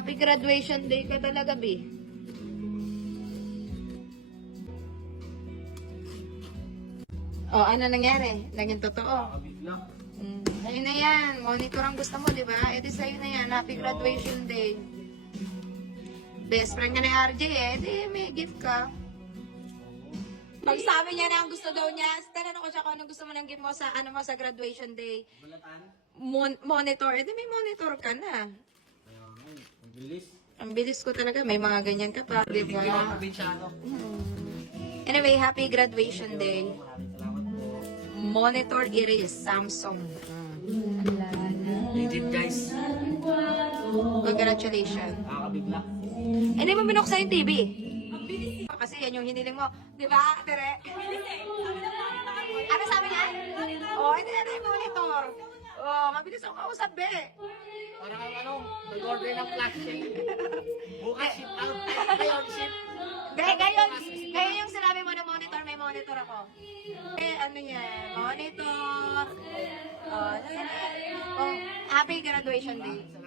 Happy graduation day ka talaga, B. Oh, ano nangyari? Naging totoo. Ayun na yan. Monitor ang gusto mo, di ba? E di sa'yo na yan. Happy graduation day. Best friend ka ni RJ eh. Di may gift ka. Pag sabi niya na ang gusto daw niya, tanong ko siya kung anong gusto mo ng gift mo sa, ano mo, sa graduation day. Monitor. Eh di may monitor ka na. Ang bilis. Ang bilis ko talaga. May mga ganyan ka pa, di ba? Anyway, happy graduation day. Maraming salamat po. Monitor Iris, Samsung. Legit guys. Congratulations. Nakakabigla. Hindi mo binuksan yung TV. Kasi yan yung hiniling mo. Di ba, Tere? Ano sabi niya? Oh, hindi na yung monitor. Oh, mabilis ako kausap, be. Parang ano, nag-order ng flash shake. Bukas ship out. Ngayon ship. Hindi, ngayon yung sinabi mo na monitor, may monitor ako. Eh, ano yan? Monitor. Oh, happy graduation day.